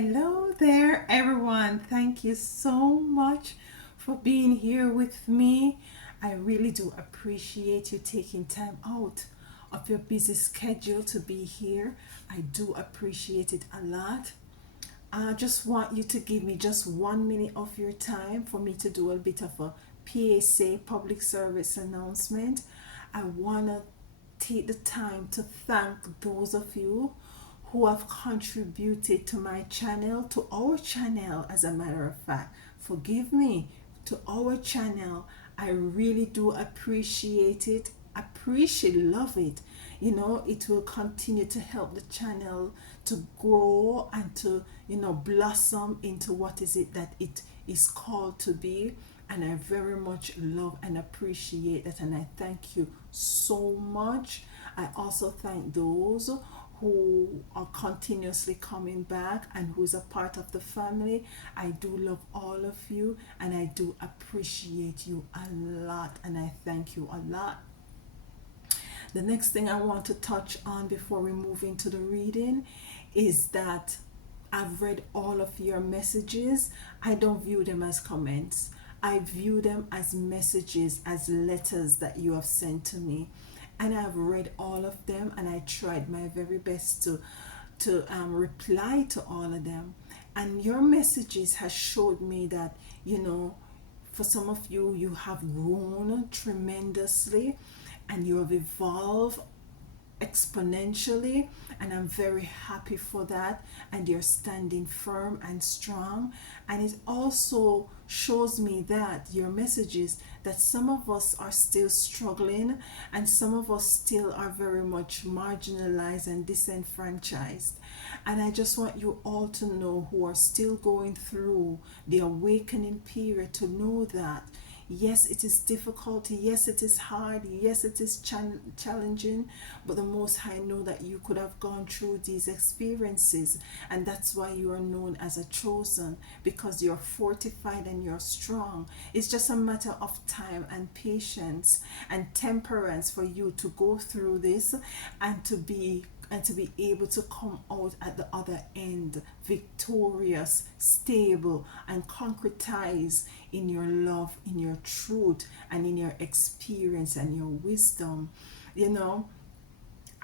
Hello there, everyone. Thank you so much for being here with me. I really do appreciate you taking time out of your busy schedule to be here. I do appreciate it a lot. I just want you to give me just 1 minute of your time for me to do a bit of a PSA, public service announcement. I want to take the time to thank those of you who have contributed to my channel, to our channel, as a matter of fact. Forgive me, to our channel. I really do appreciate it. Appreciate, love it. It will continue to help the channel to grow and to, blossom into what is it that it is called to be. And I very much love and appreciate that, and I thank you so much. I also thank those who are continuously coming back and who's a part of the family. I do love all of you, and I do appreciate you a lot, and I thank you a lot. The next thing I want to touch on before we move into the reading is that I've read all of your messages. I don't view them as comments. I view them as messages, as letters that you have sent to me. And I've read all of them, and I tried my very best to reply to all of them. And your messages has showed me that, for some of you, you have grown tremendously and you have evolved exponentially, and I'm very happy for that. And you're standing firm and strong, and it also shows me that your messages, that some of us are still struggling, and some of us still are very much marginalized and disenfranchised. And I just want you all to know, who are still going through the awakening period, to know that yes, it is difficult. Yes, it is hard. Yes, it is challenging. But the Most High know that you could have gone through these experiences. And that's why you are known as a chosen, because you're fortified and you're strong. It's just a matter of time and patience and temperance for you to go through this and to be able to come out at the other end victorious, stable, and concretize in your love, in your truth, and in your experience and your wisdom.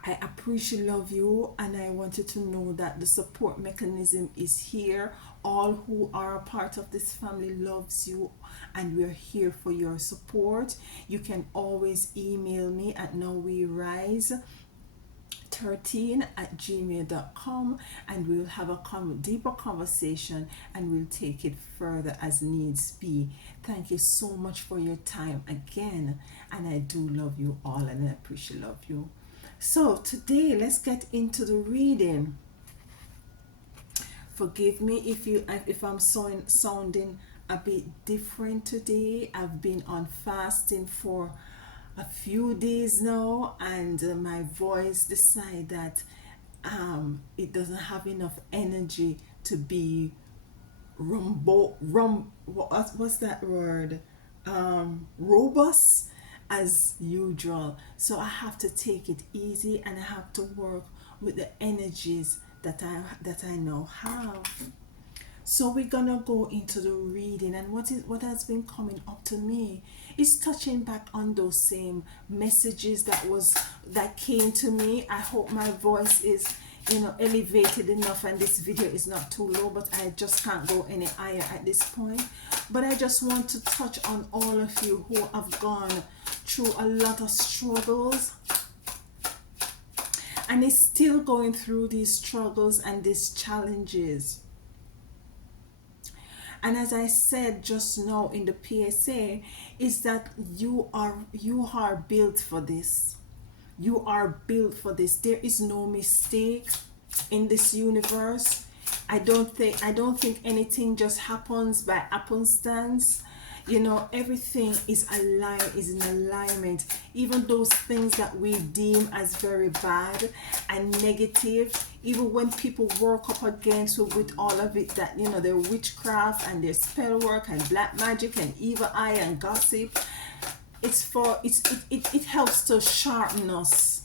I appreciate, love you, and I want you to know that the support mechanism is here. All who are a part of this family loves you, and we're here for your support. You can always email me at nowwerise13@gmail.com, and we'll have a deeper conversation, and we'll take it further as needs be. Thank you so much for your time again, and I do love you all, and I appreciate love you. So today, let's get into the reading. Forgive me if I'm sounding a bit different today. I've been on fasting for a few days now, and my voice decide that it doesn't have enough energy to be what's that word, robust as usual. So I have to take it easy, and I have to work with the energies that I now have. So we're gonna go into the reading, and what has been coming up to me is touching back on those same messages that came to me. I hope my voice is elevated enough, and this video is not too low, but I just can't go any higher at this point. But I just want to touch on all of you who have gone through a lot of struggles and is still going through these struggles and these challenges. And as I said just now in the PSA, is that you are built for this. You are built for this. There is no mistake in this universe. I don't think anything just happens by happenstance. Everything is in alignment. Even those things that we deem as very bad and negative, even when people work up against with all of it, that their witchcraft and their spell work and black magic and evil eye and gossip, it helps to sharpen us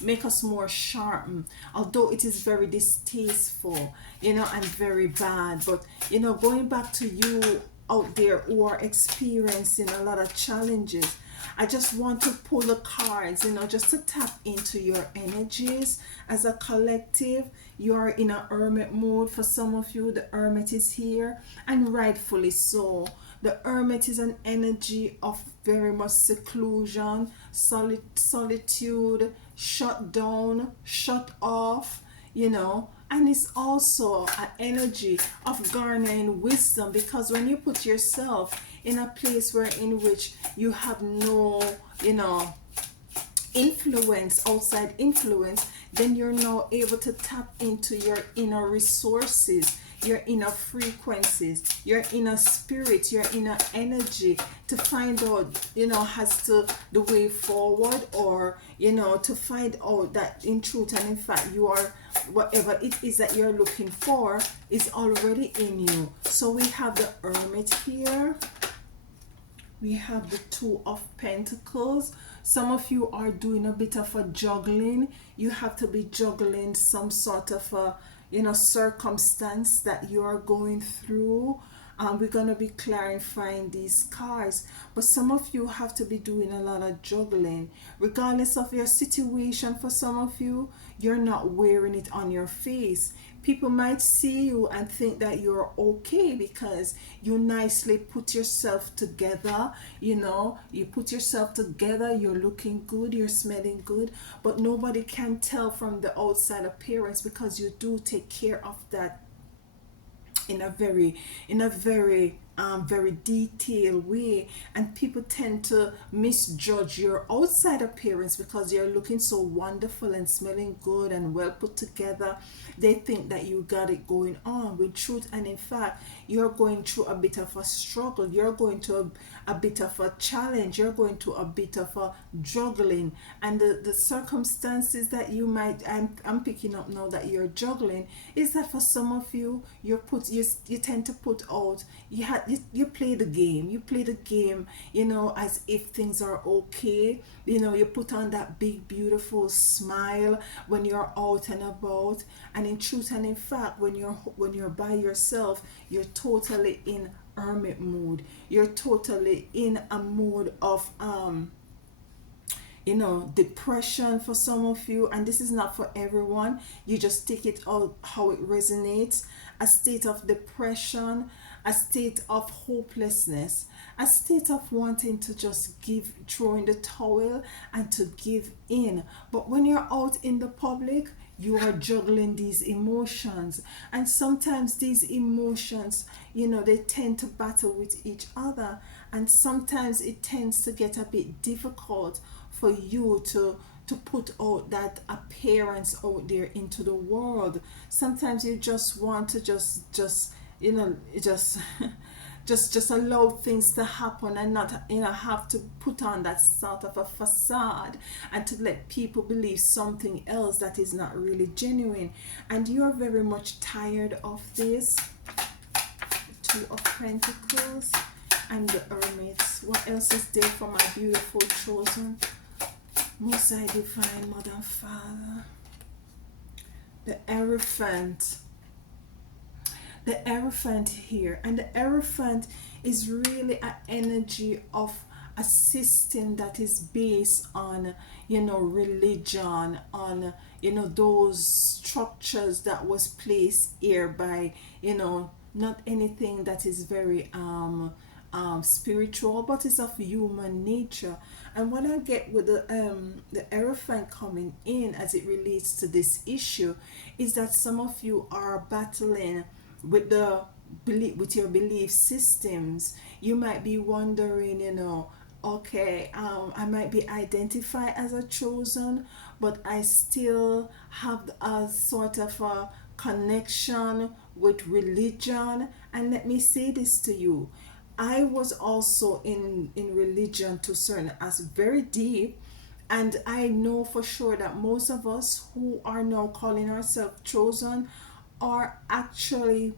make us more sharpened, although it is very distasteful, and very bad. But going back to you out there who are experiencing a lot of challenges, I just want to pull the cards, just to tap into your energies as a collective. You are in a hermit mode. For some of you, the hermit is here, and rightfully so. The hermit is an energy of very much seclusion, solitude, shut down, shut off, and it's also an energy of garnering wisdom, because when you put yourself in a place where in which you have no influence, outside influence, then you're now able to tap into your inner resources, your inner frequencies, your inner spirit, your inner energy, to find out, as to the way forward, or to find out that in truth and in fact you are, whatever it is that you're looking for is already in you. So we have the hermit here. We have the Two of Pentacles. Some of you are doing a bit of a juggling. You have to be juggling some sort of a circumstance that you are going through. We're going to be clarifying these cards, but some of you have to be doing a lot of juggling regardless of your situation. For some of you, you're not wearing it on your face. People might see you and think that you're okay because you nicely put yourself together. You put yourself together, you're looking good, you're smelling good, but nobody can tell from the outside appearance, because you do take care of that in a very very detailed way. And people tend to misjudge your outside appearance because you're looking so wonderful and smelling good and well put together. They think that you got it going on, with truth and in fact you're going through a bit of a struggle, you're going to a bit of a challenge, you're going to a bit of a juggling. And the circumstances that you might, I'm picking up now that you're juggling, is that for some of you, you tend to put out, you play the game, as if things are okay. You put on that big beautiful smile when you're out and about, and in truth and in fact when you're by yourself, you're totally in hermit mood. You're totally in a mood of depression for some of you, and this is not for everyone. You just take it out how it resonates. A state of depression, a state of hopelessness, a state of wanting to just throw in the towel and to give in. But when you're out in the public, you are juggling these emotions, and sometimes these emotions, they tend to battle with each other, and sometimes it tends to get a bit difficult for you to put out that appearance out there into the world. Sometimes you just want to just just allow things to happen and not have to put on that sort of a facade and to let people believe something else that is not really genuine. And you are very much tired of this. Two of Pentacles and the Hermits. What else is there for my beautiful chosen? Most High Divine Mother and Father. The Hierophant. The Hierophant here, and the Hierophant is really an energy of a system that is based on religion, on those structures that was placed here by not anything that is very spiritual, but it's of human nature. And what I get with the Hierophant coming in as it relates to this issue is that some of you are battling with your belief systems. You might be wondering, okay, I might be identified as a chosen, but I still have a sort of a connection with religion. And let me say this to you, I was also in religion to certain as very deep, and I know for sure that most of us who are now calling ourselves chosen are actually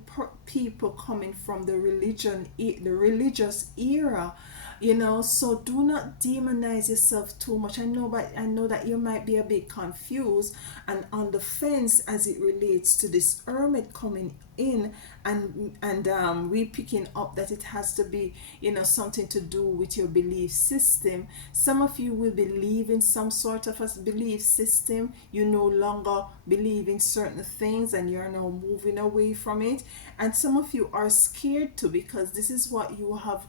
people coming from the the religious era, you know. So do not demonize yourself too much. I know that you might be a bit confused and on the fence as it relates to this hermit coming in, and we picking up that it has to be, you know, something to do with your belief system. Some of you will believe in some sort of a belief system. You no longer believe in certain things and you're now moving away from it. And some of you are scared to, because this is what you have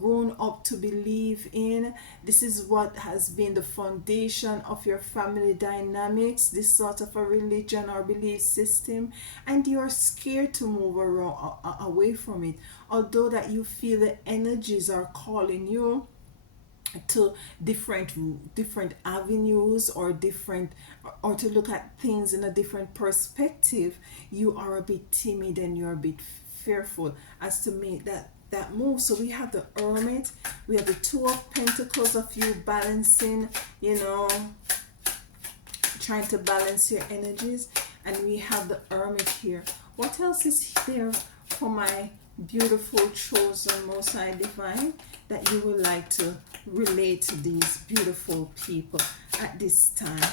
grown up to believe in. This is what has been the foundation of your family dynamics, this sort of a religion or belief system, and you're scared to move around, away from it. Although that you feel the energies are calling you to different avenues, or different, or to look at things in a different perspective, you are a bit timid and you're a bit fearful as to make that move. So we have the hermit, we have the two of pentacles of you balancing, you know, trying to balance your energies, and we have the hermit here. What else is there for my beautiful chosen most high divine that you would like to relate to these beautiful people at this time?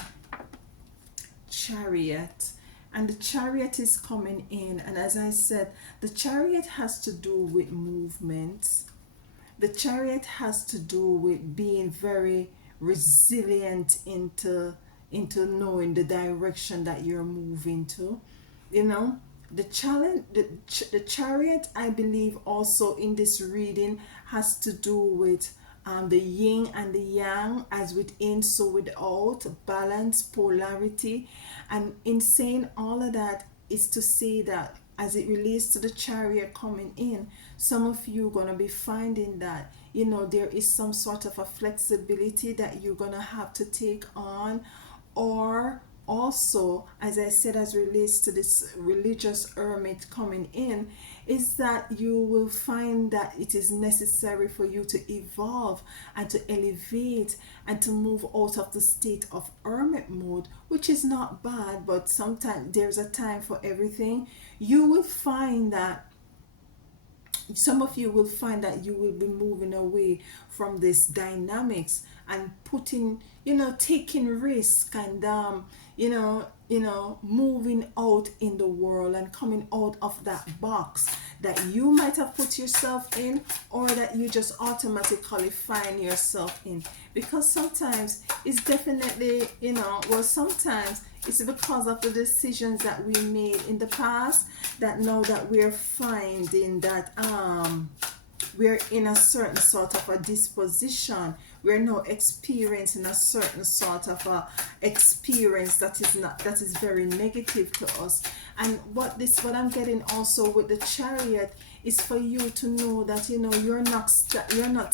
Chariot. And the chariot is coming in, and as I said, the chariot has to do with movements. The chariot has to do with being very resilient into knowing the direction that you're moving to, you know. The challenge, the chariot, I believe, also in this reading has to do with the yin and the yang, as within so without, balance, polarity. And in saying all of that is to say that as it relates to the chariot coming in, some of you gonna be finding that, you know, there is some sort of a flexibility that you're gonna have to take on. Or also, as I said, as relates to this religious hermit coming in, is that you will find that it is necessary for you to evolve and to elevate and to move out of the state of hermit mode, which is not bad, but sometimes there's a time for everything. You will find that some of you will find that you will be moving away from this dynamics and putting, you know, taking risk, and moving out in the world and coming out of that box that you might have put yourself in, or that you just automatically find yourself in. Because sometimes it's definitely, sometimes it's because of the decisions that we made in the past, that now that we're finding that we're in a certain sort of a disposition, we're now experiencing a certain sort of a experience that is very negative to us. And what I'm getting also with the chariot is for you to know that, you're not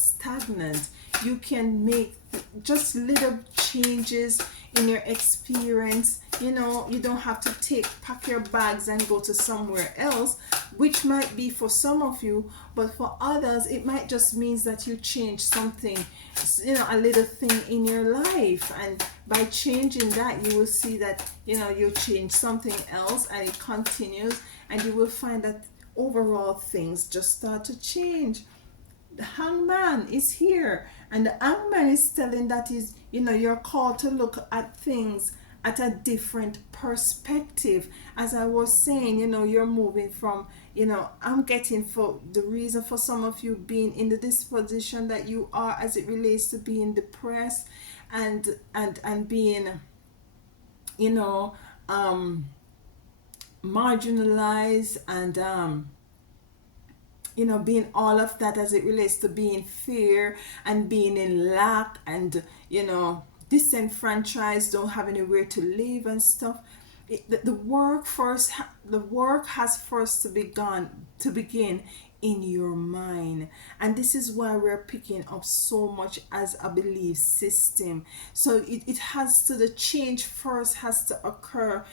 stagnant. You can make just little changes in your experience. You don't have to pack your bags and go to somewhere else, which might be for some of you, but for others it might just means that you change something, a little thing in your life, and by changing that you will see that you change something else, and it continues, and you will find that overall things just start to change. The hangman is here, and the hangman is telling that is, you're called to look at things at a different perspective. As I was saying, you're moving from, I'm getting, for the reason for some of you being in the disposition that you are as it relates to being depressed and being, marginalized, and being all of that as it relates to being fear and being in lack, and disenfranchised, don't have anywhere to live and stuff. The work has first to begin in your mind, and this is why we're picking up so much as a belief system. So it has to, the change first has to occur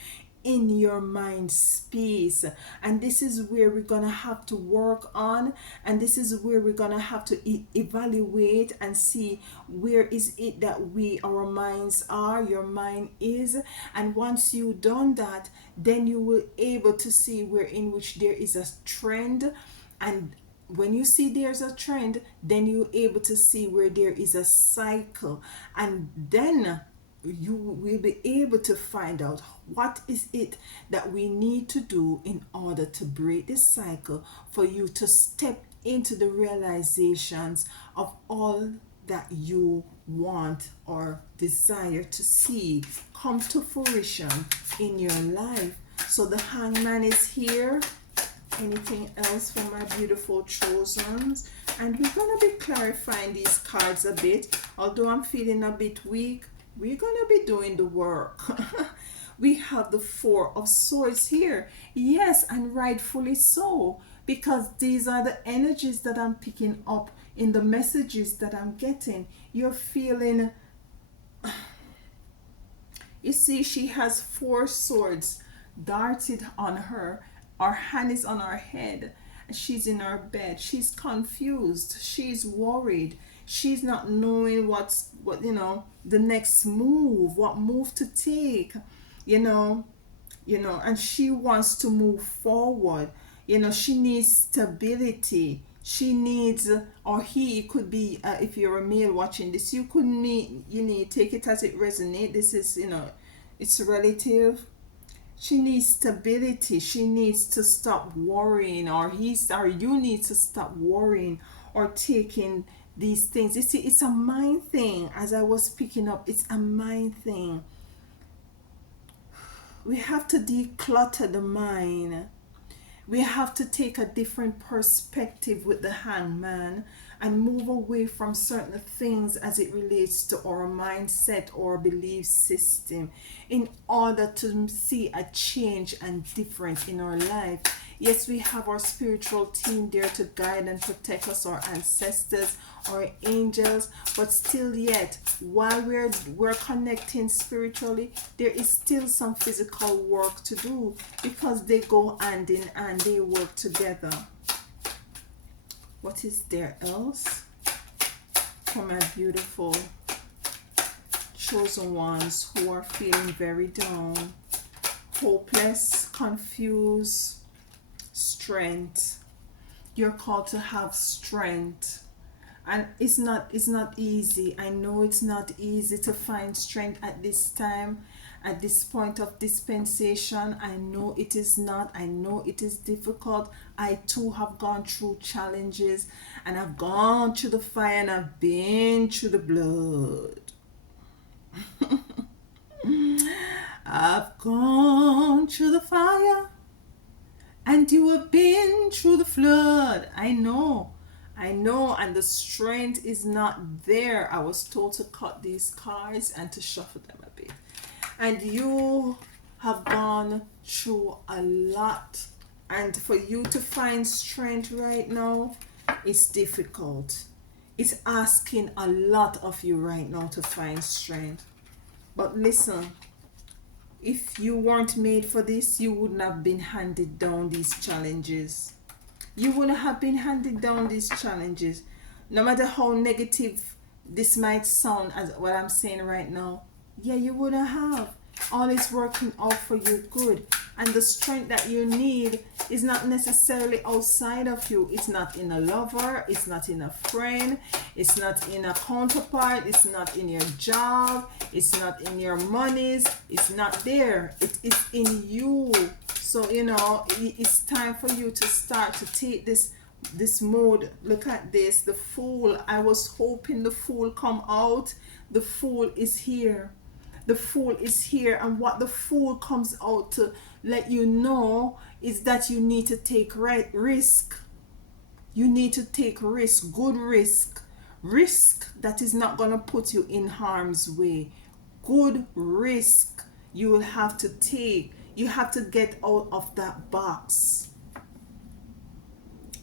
in your mind space. And this is where we're gonna have to work on, and this is where we're gonna have to evaluate and see where is it that our minds are, your mind is. And once you done that, then you will able to see where in which there is a trend. And when you see there's a trend, then you're able to see where there is a cycle, and then you will be able to find out what is it that we need to do in order to break this cycle, for you to step into the realizations of all that you want or desire to see come to fruition in your life. So the hangman is here. Anything else for my beautiful chosens? And we're going to be clarifying these cards a bit. Although I'm feeling a bit weak, we're going to be doing the work. We have the Four of Swords here. Yes, and rightfully so, because these are the energies that I'm picking up in the messages that I'm getting. You're feeling, you see, she has four swords darted on her. Our hand is on her head. She's in her bed. She's confused. She's worried. She's not knowing what the next move, what move to take, and she wants to move forward. She needs stability. She needs, or he could be, if you're a male watching this, you could need, take it as it resonates. This is, it's relative. She needs stability. She needs to stop worrying, or you need to stop worrying or taking these things. You see, it's a mind thing. As I was picking up, it's a mind thing. We have to declutter the mind. We have to take a different perspective with the hangman and move away from certain things as it relates to our mindset or belief system in order to see a change and difference in our life. Yes, we have our spiritual team there to guide and protect us, our ancestors, our angels, but still yet, while we're connecting spiritually, there is still some physical work to do, because they go hand in hand, they work together. What is there else for my beautiful chosen ones who are feeling very down, hopeless, confused? Strength. You're called to have strength, and it's not easy. I know it's not easy to find strength at this time, at this point of dispensation. I know it is not. I know it is difficult. I too have gone through challenges, and I've gone through the fire, and I've been through the blood. I've gone through the fire, and you have been through the flood. I know, and the strength is not there. I was told to cut these cards and to shuffle them a bit. And you have gone through a lot. And for you to find strength right now, it's difficult. It's asking a lot of you right now to find strength. But listen, if you weren't made for this, you wouldn't have been handed down these challenges. You wouldn't have been handed down these challenges. No matter how negative this might sound as what I'm saying right now, yeah, you wouldn't have. All is working out for your good. And the strength that you need is not necessarily outside of you. It's not in a lover. It's not in a friend. It's not in a counterpart. It's not in your job. It's not in your monies. It's not there. It is in you. So, it's time for you to start to take this mode. Look at this. The Fool. I was hoping the Fool come out. The Fool is here. The Fool is here, and what the Fool comes out to let you know is that you need to take risk. You need to take risk, good risk that is not going to put you in harm's way. Good risk you will have to take. You have to get out of that box.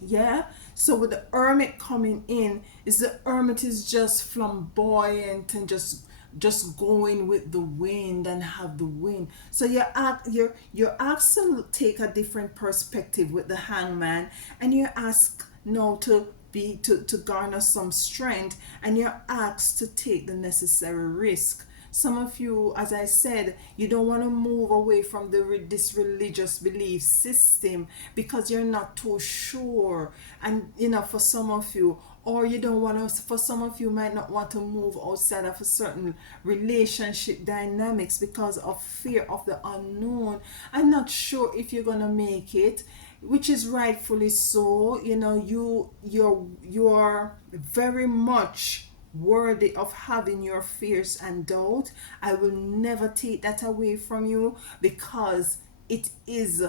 Yeah. So with the Hermit coming in, the Hermit is just flamboyant and just just going with the wind and have the wind. So you're asked to take a different perspective with the hangman, and you're asked now to garner some strength, and you're asked to take the necessary risk. Some of you, as I said, you don't want to move away from this religious belief system because you're not too sure. And for some of you, or you don't want to, for some of you might not want to move outside of a certain relationship dynamics because of fear of the unknown. I'm not sure if you're gonna make it, which is rightfully so. You're very much worthy of having your fears and doubt. I will never take that away from you, because it is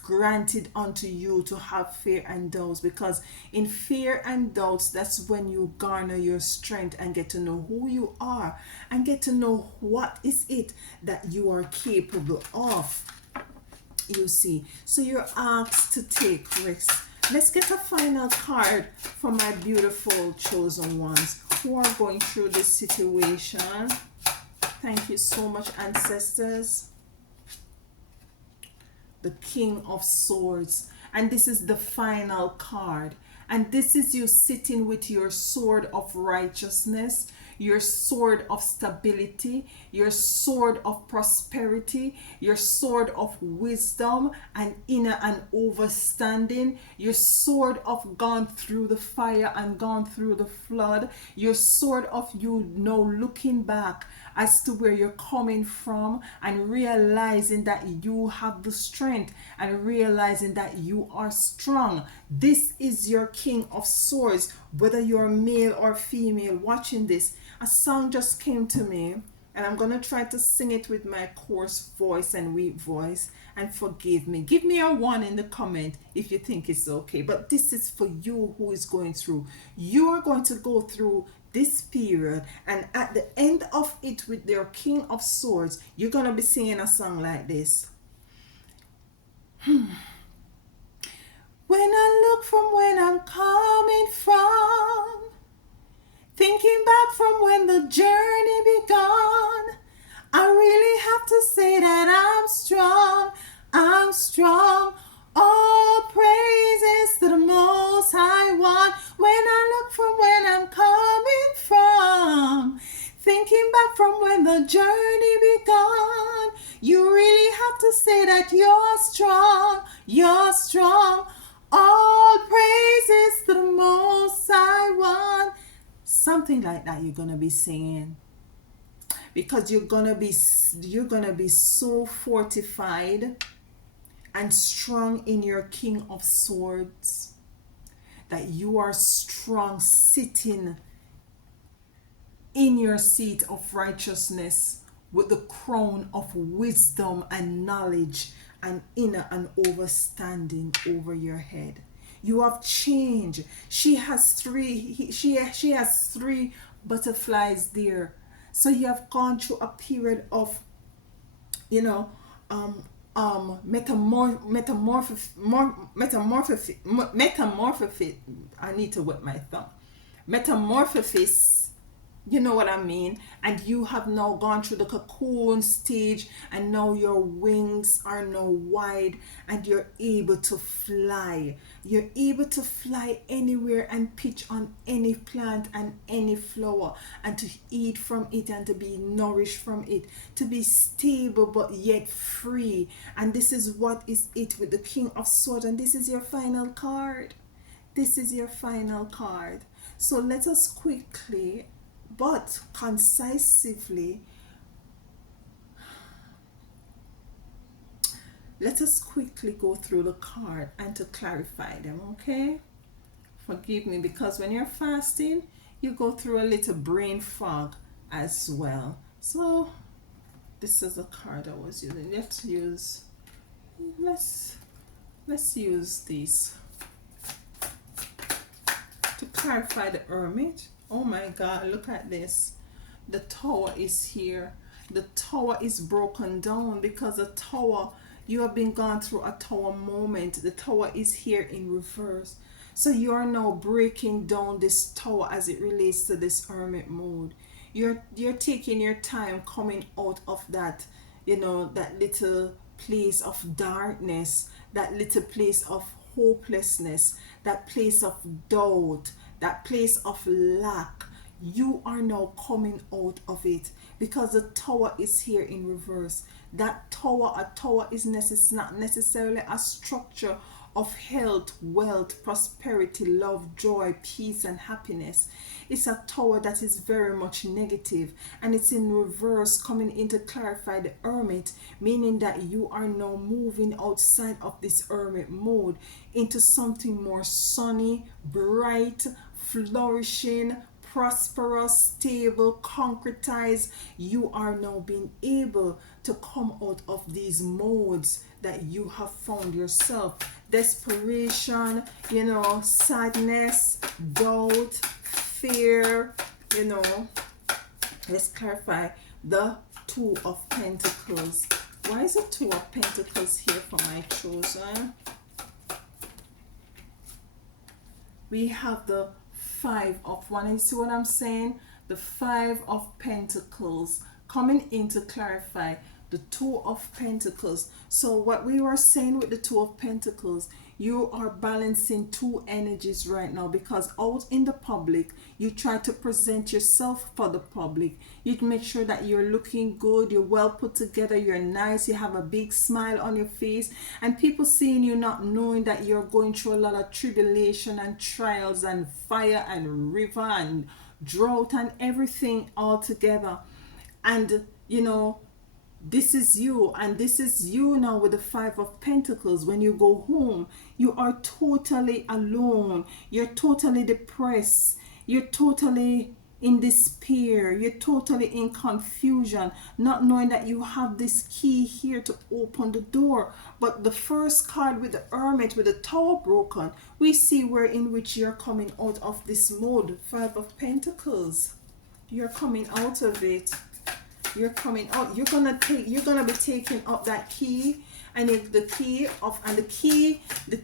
granted unto you to have fear and doubts, because in fear and doubts, that's when you garner your strength and get to know who you are and get to know what is it that you are capable of. You see, so you're asked to take risks. Let's get a final card for my beautiful chosen ones who are going through this situation. Thank you so much, ancestors. The King of Swords, and this is the final card, and this is you sitting with your sword of righteousness, your sword of stability, your sword of prosperity, your sword of wisdom and inner and overstanding, your sword of gone through the fire and gone through the flood, your sword of you now looking back as to where you're coming from and realizing that you have the strength and realizing that you are strong. This is your King of Swords. Whether you're male or female watching this, a song just came to me, and I'm going to try to sing it with my coarse voice and weak voice, and forgive me. Give me a 1 in the comment if you think it's okay. But this is for you who is going through. You are going to go through this period, and at the end of it, with your King of Swords, you're going to be singing a song like this. When I look from when I'm coming from, thinking back from when the journey began, I really have to say that I'm strong, I'm strong. All praises to the Most High One. When I look from when I'm coming from, thinking back from when the journey began, you really have to say that you're strong, you're strong. All praises to the Most High One. Something like that you're gonna be singing, because you're gonna be so fortified and strong in your King of Swords that you are strong sitting in your seat of righteousness with the crown of wisdom and knowledge and inner and overstanding over your head. You have changed. She has three butterflies there. So you have gone through a period of metamorphosis. I need to wet my thumb. Metamorphosis, you know what I mean? And you have now gone through the cocoon stage, and now your wings are now wide and you're able to fly. You're able to fly anywhere and pitch on any plant and any flower, and to eat from it and to be nourished from it, to be stable but yet free. And this is what is it with the King of Swords, and this is your final card. This is your final card. So let us quickly but concisely, let us quickly go through the card and to clarify them, okay? Forgive me, because when you're fasting, you go through a little brain fog as well. So this is the card I was using. Let's use these to clarify the Hermit. Oh my God, look at this. The Tower is here. The Tower is broken down, because the Tower, you have been gone through a Tower moment. The Tower is here in reverse. So you are now breaking down this Tower as it relates to this Hermit mode. You're taking your time coming out of that, that little place of darkness, that little place of hopelessness, that place of doubt, that place of lack. You are now coming out of it because the tower is here in reverse. That tower, a tower is not necessarily a structure of health, wealth, prosperity, love, joy, peace, and happiness. It's a tower that is very much negative, and it's in reverse, coming in to clarify the hermit, meaning that you are now moving outside of this hermit mode into something more sunny, bright, flourishing, prosperous, stable, concretized. You are now being able to come out of these modes that you have found yourself. Desperation, sadness, doubt, fear, Let's clarify the Two of Pentacles. Why is the Two of Pentacles here for my chosen? We have the Five of Wands. You see what I'm saying? The Five of Pentacles coming in to clarify the Two of Pentacles. So what we were saying with the Two of Pentacles, you are balancing two energies right now, because out in the public you try to present yourself for the public. You make sure that you're looking good, you're well put together, you're nice, you have a big smile on your face, and people seeing you, not knowing that you're going through a lot of tribulation and trials and fire and river and drought and everything all together. And this is you, and this is you now with the Five of Pentacles. When you go home, you are totally alone, you're totally depressed, you're totally in despair, you're totally in confusion, not knowing that you have this key here to open the door. But the first card with the Hermit, with the Tower broken, we see where in which you're coming out of this mode. Five of Pentacles, you're coming out of it. You're coming out. You're gonna be taking up that key, and the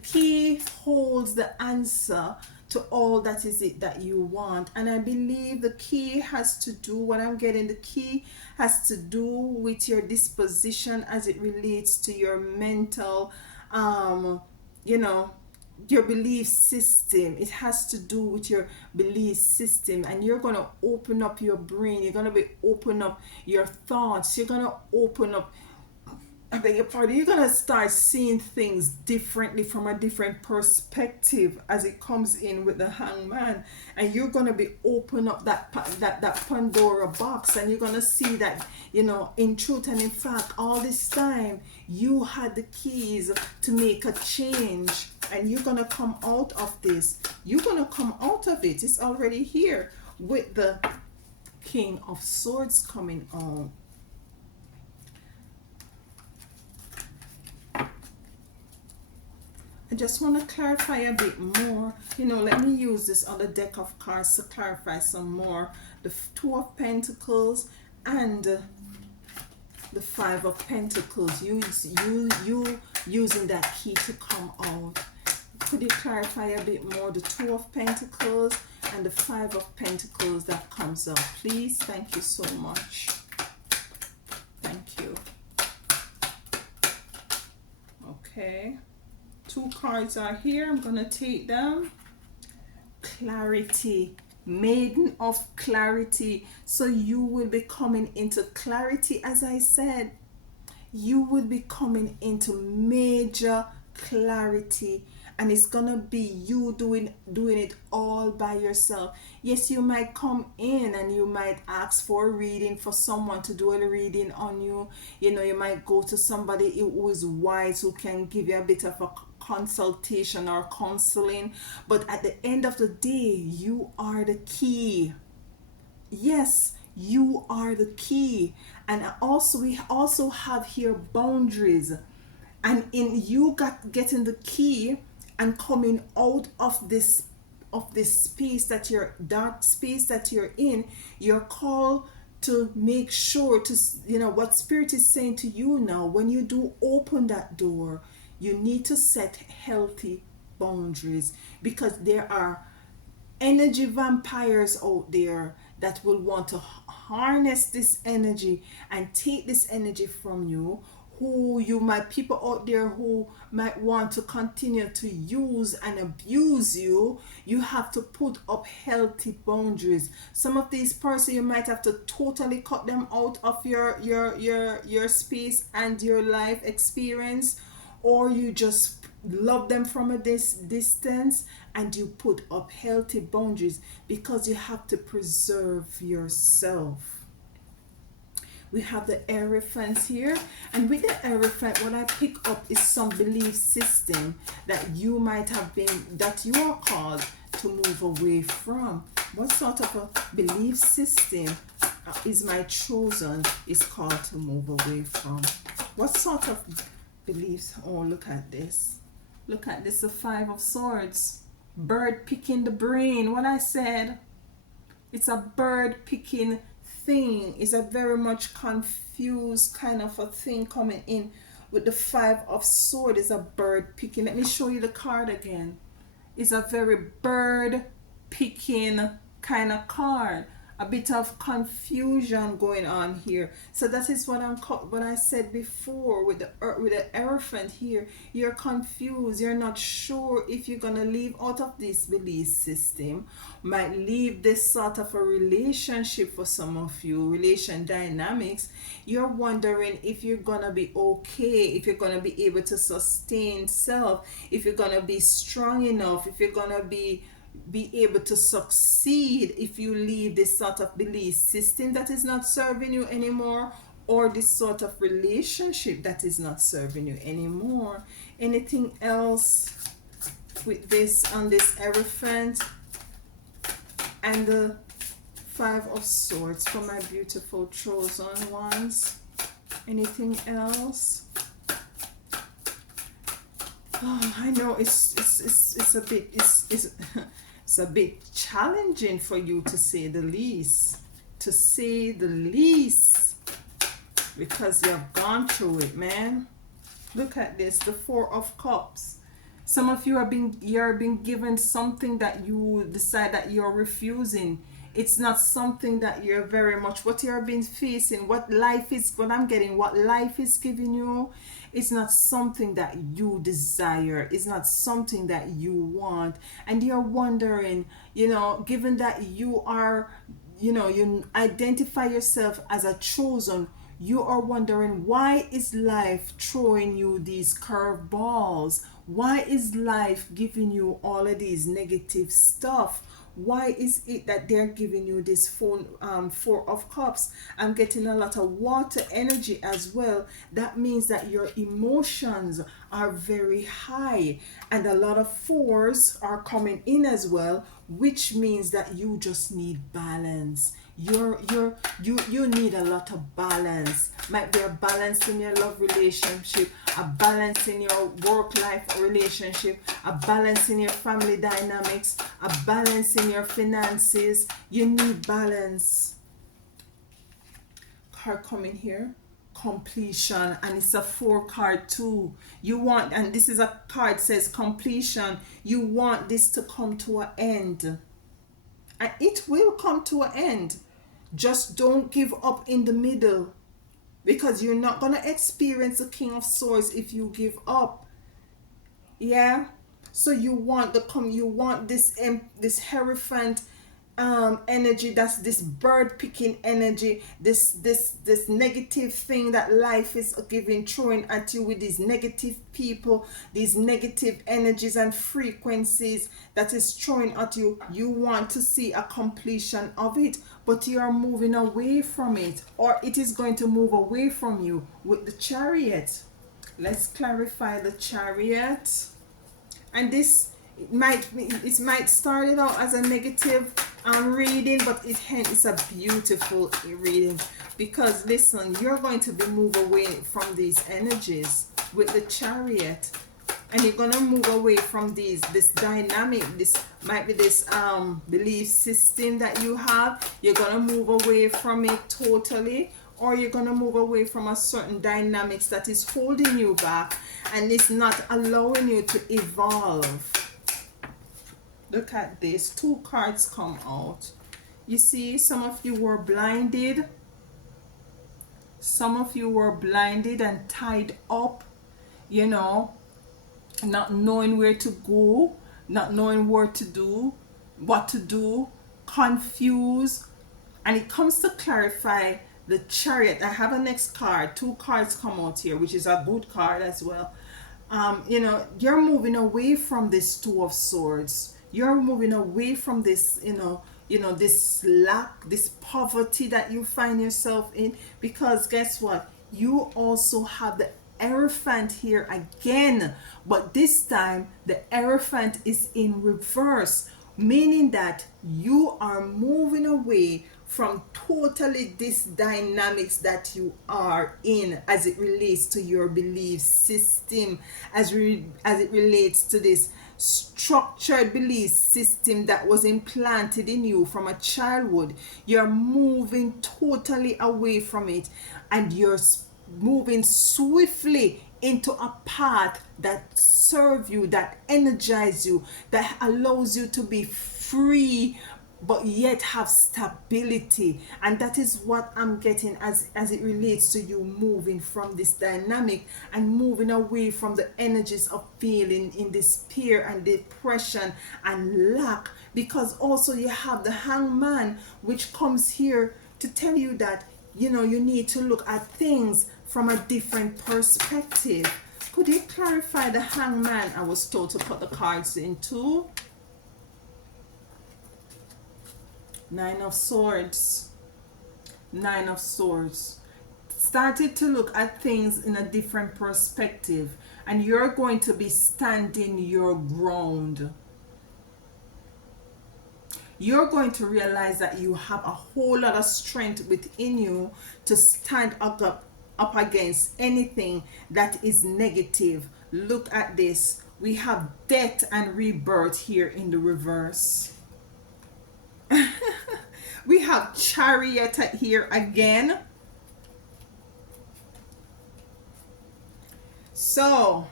key holds the answer to all that is it that you want. And I believe the key has to do, what I'm getting, the key has to do with your disposition as it relates to your mental, your belief system. It has to do with your belief system, and you're going to open up your brain. You're going to open up your thoughts. You're going to open up, I beg your pardon, you're going to start seeing things differently, from a different perspective, as it comes in with the Hangman. And you're going to be open up that Pandora box, and you're going to see that, in truth and in fact, all this time you had the keys to make a change, and you're going to come out of this. You're going to come out of it. It's already here with the King of Swords coming on. I just want to clarify a bit more. Let me use this other deck of cards to clarify some more. The Two of Pentacles and the Five of Pentacles. You using that key to come out. Could you clarify a bit more the Two of Pentacles and the Five of Pentacles that comes out, please? Thank you so much. Thank you. Okay. Two cards are here. I'm going to take them. Clarity. Maiden of Clarity. So you will be coming into clarity, as I said. You will be coming into major clarity, and it's gonna be you doing it all by yourself. Yes, you might come in and you might ask for a reading, for someone to do a reading on you. You might go to somebody who is wise, who can give you a bit of a consultation or counseling. But at the end of the day, you are the key. Yes, you are the key. And we also have here boundaries, and in you getting the key and coming out of this space, that dark space that you're in, you're called to make sure to, what Spirit is saying to you now. When you do open that door, you need to set healthy boundaries, because there are energy vampires out there that will want to harness this energy and take this energy from you, who you might, people out there who might want to continue to use and abuse you, you have to put up healthy boundaries. Some of these persons, you might have to totally cut them out of your space and your life experience, or you just love them from a distance, and you put up healthy boundaries, because you have to preserve yourself. We have the Hierophant here, and with the Hierophant, what I pick up is some belief system that you might have been, that you are called to move away from. What sort of a belief system is my chosen is called to move away from? What sort of beliefs? Oh, look at this. Look at this, the Five of Swords. Bird picking the brain. What I said, it's a bird picking thing. It's a very much confused kind of a thing coming in with the Five of Swords. Is a bird picking. Let me show you the card again. It's a very bird picking kind of card. A bit of confusion going on here. So that is what I said before with the Hierophant here. You're confused. You're not sure if you're gonna leave out of this belief system. Might leave this sort of a relationship for some of you. Relation dynamics. You're wondering if you're gonna be okay. If you're gonna be able to sustain self. If you're gonna be strong enough. If you're gonna be able to succeed if you leave this sort of belief system that is not serving you anymore, or this sort of relationship that is not serving you anymore. Anything else with this on this Hierophant and the Five of Swords for my beautiful chosen ones? Anything else? Oh, I know it's a bit it's a bit challenging for you, to say the least. To say the least, because you've gone through it, man. Look at this, the Four of Cups. Some of you you're being given something that you decide that you're refusing. It's not something that you're very much, what you're being facing, what life is giving you. It's not something that you desire. It's not something that you want. And you're wondering, given that you are, you identify yourself as a chosen, you are wondering, why is life throwing you these curveballs? Why is life giving you all of these negative stuff? Why is it that they're giving you this Four of Cups? I'm getting a lot of water energy as well. That means that your emotions are very high, and a lot of fours are coming in as well, which means that you just need balance. You need a lot of balance. Might be a balance in your love relationship, a balance in your work life relationship, a balance in your family dynamics, a balance in your finances. You need balance. Card coming here, completion, and it's a 4 card too. You want, and this is a card says completion. You want this to come to an end, and it will come to an end. Just don't give up in the middle, because you're not going to experience the King of Swords if you give up. Yeah, so you want this Hierophant energy, that's this bird picking energy, this negative thing that life is giving, throwing at you with these negative people, these negative energies and frequencies that is throwing at you. You want to see a completion of it, but you are moving away from it, or it is going to move away from you with the Chariot. Let's clarify the Chariot. And this, it might start it out as a negative reading, but it's a beautiful reading, because listen, you're going to be moved away from these energies with the Chariot, and you're going to move away from this dynamic. This might be this belief system that you have. You're going to move away from it totally, or you're going to move away from a certain dynamics that is holding you back and it's not allowing you to evolve. Look at this, 2 cards come out. You see, some of you were blinded. Some of you were blinded and tied up, you know, not knowing where to go, not knowing what to do, confused. And it comes to clarify the Chariot. I have a next card. Two cards come out here, which is a good card as well. You know, you're moving away from this Two of Swords. You're moving away from this, this lack, this poverty that you find yourself in. Because guess what? You also have the Hierophant here again, but this time the Hierophant is in reverse, meaning that you are moving away from totally this dynamics that you are in as it relates to your belief system, as it relates to this structured belief system that was implanted in you from a childhood. You're moving totally away from it, and you're moving swiftly into a path that serve you, that energize you, that allows you to be free but yet have stability. And that is what I'm getting as it relates to you moving from this dynamic and moving away from the energies of feeling in despair and depression and lack. Because also you have the Hangman, which comes here to tell you that you need to look at things from a different perspective. Could you clarify the Hangman? I was told to put the cards into Nine of Swords. Nine of Swords. Started to look at things in a different perspective, and you're going to be standing your ground. You're going to realize that you have a whole lot of strength within you to stand up against anything that is negative. Look at this. We have death and rebirth here in the reverse. We have Chariot here again. So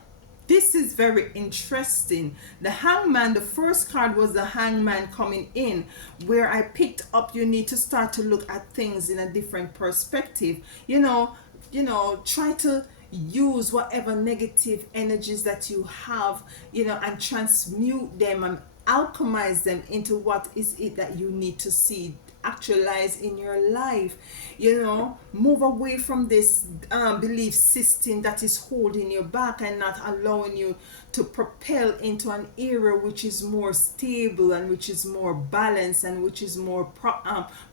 this is very interesting. The Hangman, the first card was the Hangman coming in, where I picked up you need to start to look at things in a different perspective. Try to use whatever negative energies that you have, and transmute them and alchemize them into what is it that you need to see actualize in your life. Move away from this belief system that is holding you back and not allowing you to propel into an era which is more stable and which is more balanced and which is more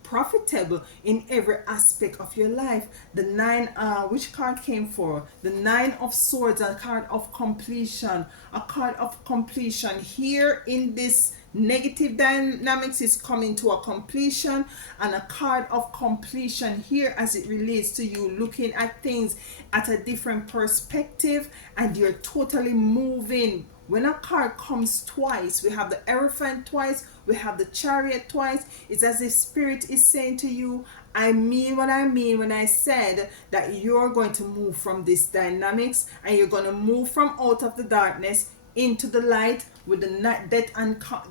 profitable in every aspect of your life. The nine, which card came for? The Nine of Swords, a card of completion. A card of completion here in this negative dynamics is coming to a completion, and a card of completion here as it relates to you looking at things at a different perspective, and you're totally moving. When a card comes twice, we have the Hierophant twice, we have the Chariot twice. It's as if Spirit is saying to you, I mean what I mean when I said that you're going to move from this dynamics, and you're going to move from out of the darkness into the light, with the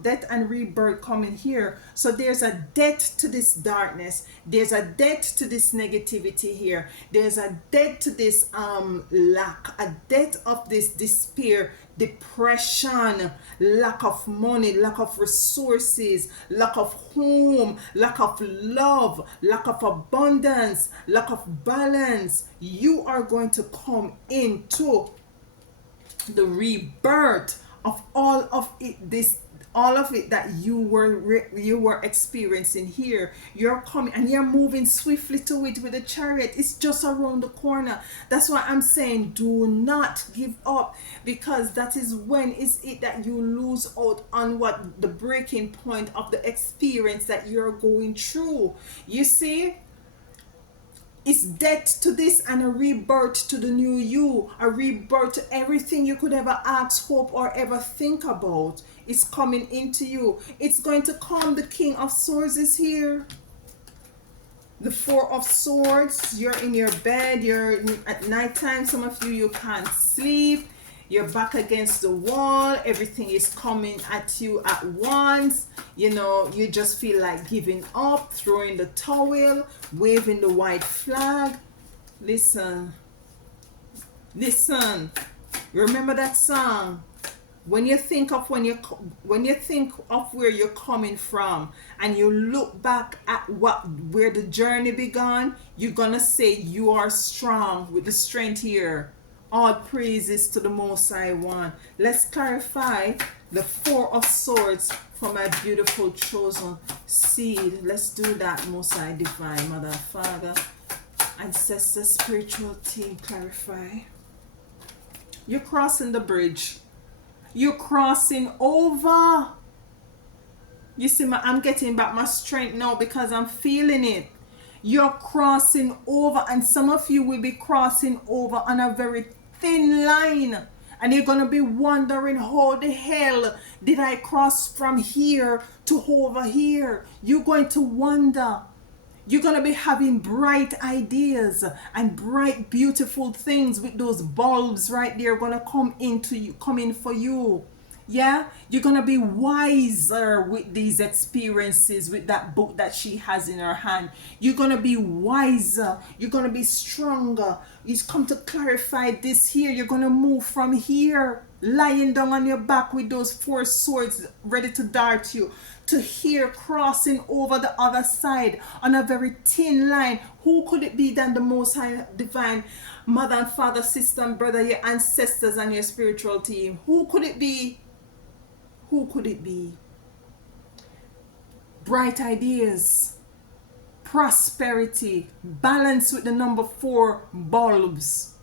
death and rebirth coming here. So there's a death to this darkness, there's a death to this negativity here, there's a death to this lack, a death of this despair, depression, lack of money, lack of resources, lack of home, lack of love, lack of abundance, lack of balance. You are going to come into the rebirth of all of it that you were experiencing here. You're coming and you're moving swiftly to it with the Chariot. It's just around the corner. That's why I'm saying do not give up, because that is when is it that you lose out on what the breaking point of the experience that you're going through. You see, it's death to this and a rebirth to the new you, a rebirth to everything you could ever ask, hope, or ever think about. It's coming into you. It's going to come. The King of Swords is here. The Four of Swords. You're in your bed. You're at nighttime. Some of you can't sleep. You're back against the wall. Everything is coming at you at once. You know, you just feel like giving up, throwing the towel, waving the white flag. Listen. Listen. Remember that song? When you think of when you think of where you're coming from and you look back at where the journey began, you're gonna say you are strong with the strength here. All praises to the Most High One. Let's clarify the Four of Swords for my beautiful chosen seed. Let's do that, Most High Divine Mother, Father, Ancestor, Spiritual Team. Clarify. You're crossing the bridge. You're crossing over. You see, I'm getting back my strength now because I'm feeling it. You're crossing over, and some of you will be crossing over on a very thin line. And you're going to be wondering, how the hell did I cross from here to over here? You're going to wonder. You're going to be having bright ideas and bright, beautiful things with those bulbs right there going to come in for you. Yeah, you're going to be wiser with these experiences, with that book that she has in her hand. You're going to be wiser. You're going to be stronger. It's come to clarify this here. You're going to move from here, lying down on your back with those four swords ready to dart you, to here, crossing over the other side on a very thin line. Who could it be than the Most High Divine Mother and Father, sister and brother, your ancestors and your spiritual team? Who could it be? Who could it be? Bright ideas, prosperity, balance with the number 4 bulbs,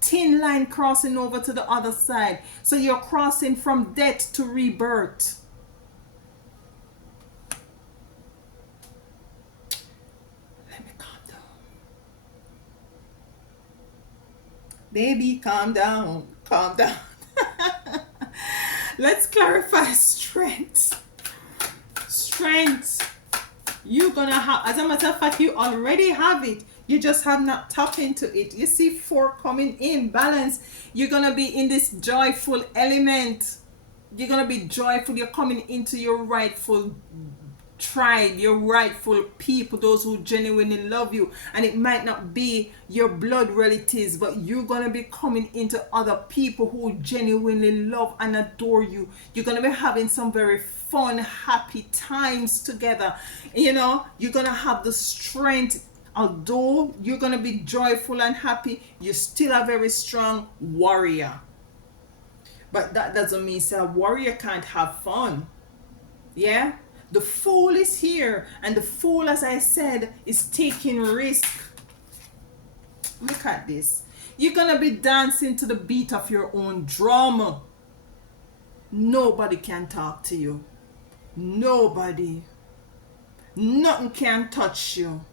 thin line crossing over to the other side. So you're crossing from death to rebirth. Let me calm down. Baby, calm down. Calm down. Let's clarify strength. Strength. You're gonna have, as a matter of fact, you already have it. You just have not tapped into it. You see 4 coming in, balance. You're gonna be in this joyful element. You're gonna be joyful. You're coming into your rightful tribe, your rightful people, those who genuinely love you. And it might not be your blood relatives, but you're going to be coming into other people who genuinely love and adore you. You're going to be having some very fun, happy times together. You know, you're going to have the strength. Although you're going to be joyful and happy, you're still a very strong warrior. But that doesn't mean a warrior can't have fun. Yeah? The Fool is here, and the Fool, as I said, is taking risk. Look at this. You're gonna be dancing to the beat of your own drum. Nobody can talk to you. Nobody. Nothing can touch you.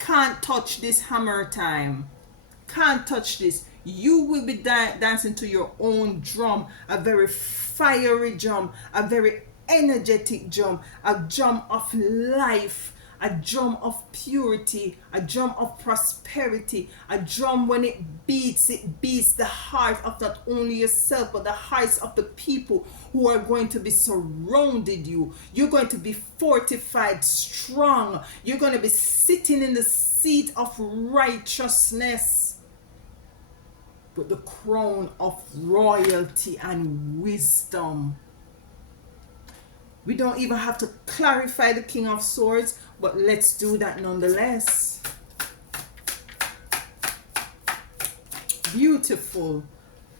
Can't touch this hammer time. Can't touch this. You will be dancing to your own drum, a very fiery drum, a very energetic drum, a drum of life, a drum of purity, a drum of prosperity, a drum when it beats the heart of not only yourself but the hearts of the people who are going to be surrounded you. You're going to be fortified, strong. You're going to be sitting in the seat of righteousness with the crown of royalty and wisdom. We don't even have to clarify the King of Swords, but let's do that nonetheless. Beautiful.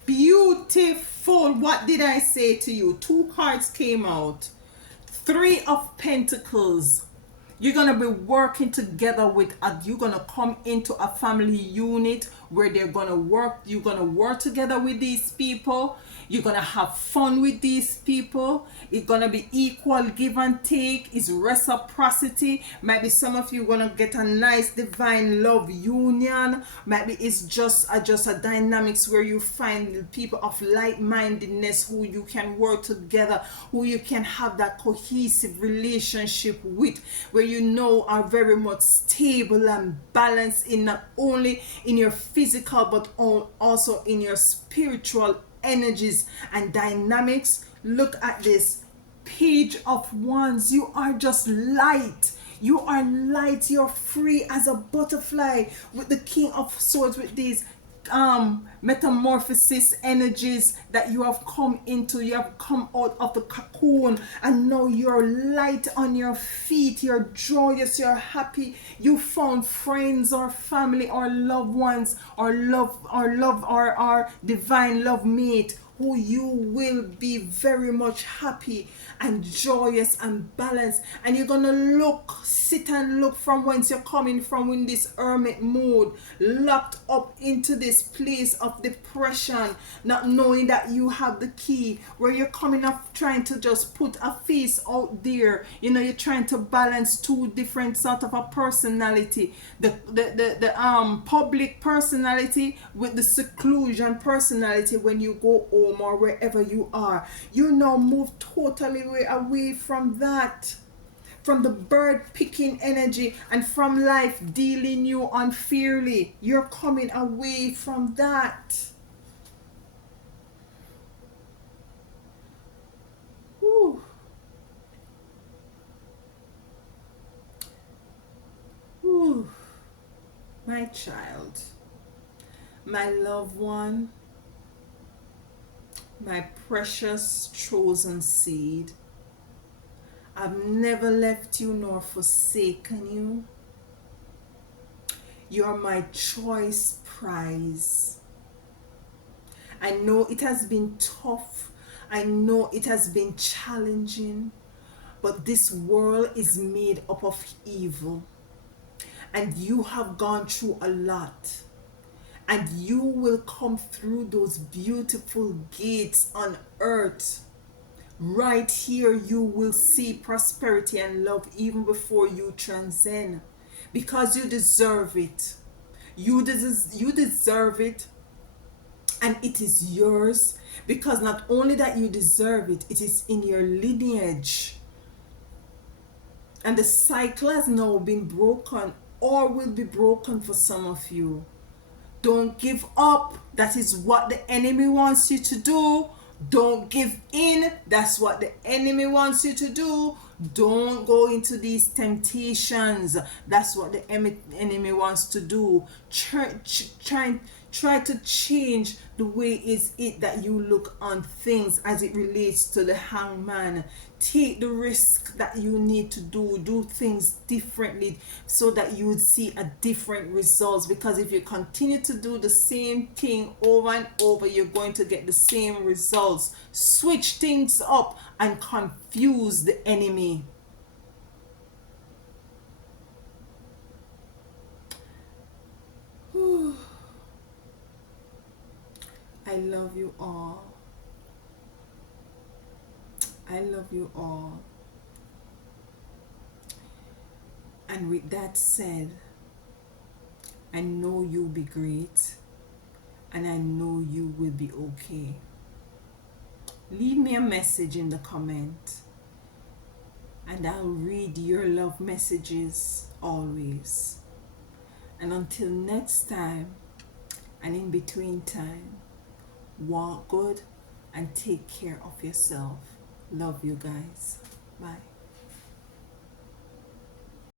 Beautiful. What did I say to you? 2 cards came out. 3 of Pentacles. You're going to be working together with, you're going to come into a family unit where they're going to work. You're going to work together with these people. You're going to have fun with these people. It's going to be equal give and take. It's reciprocity. Maybe some of you going to get a nice divine love union. Maybe it's just a dynamics where you find people of like-mindedness who you can work together, who you can have that cohesive relationship with, where you know are very much stable and balanced in not only in your physical but also in your spiritual energies and dynamics. Look at this Page of Wands. You are just light. You are light. You're free as a butterfly with the King of Swords, with these metamorphosis energies that you have come into. You have come out of the cocoon, and now you're light on your feet. You're joyous, you're happy. You found friends or family or loved ones, or or divine love mate, who you will be very much happy and joyous and balanced. And you're gonna sit and look from whence you're coming from in this hermit mode, locked up into this place of depression, not knowing that you have the key, where you're coming up trying to just put a face out there. You know, you're trying to balance two different sort of a personality, the public personality with the seclusion personality. When you go home or wherever you are, you now move totally away from that, from the bird picking energy and from life dealing you unfairly. You're coming away from that. Whew. Whew. My child, my loved one, my precious chosen seed, I've never left you nor forsaken you. You're my choice prize. I know it has been tough. I know it has been challenging. But this world is made up of evil. And you have gone through a lot. And you will come through those beautiful gates on earth. Right here you will see prosperity and love even before you transcend, because you deserve it. You deserve it, and it is yours, because not only that you deserve it, it is in your lineage. And the cycle has now been broken, or will be broken for some of you. Don't give up. That is what the enemy wants you to do. Don't give in. That's what the enemy wants you to do. Don't go into these temptations. That's what the enemy wants to do. Try to change the way is it that you look on things as it relates to the hangman. Take the risk that you need to do things differently, so that you would see a different results. Because if you continue to do the same thing over and over, you're going to get the same results. Switch things up and confuse the enemy. I love you all. I love you all. And with that said, I know you'll be great, and I know you will be okay. Leave me a message in the comment, and I'll read your love messages always. And until next time, and in between time, walk good and take care of yourself. Love you guys. Bye.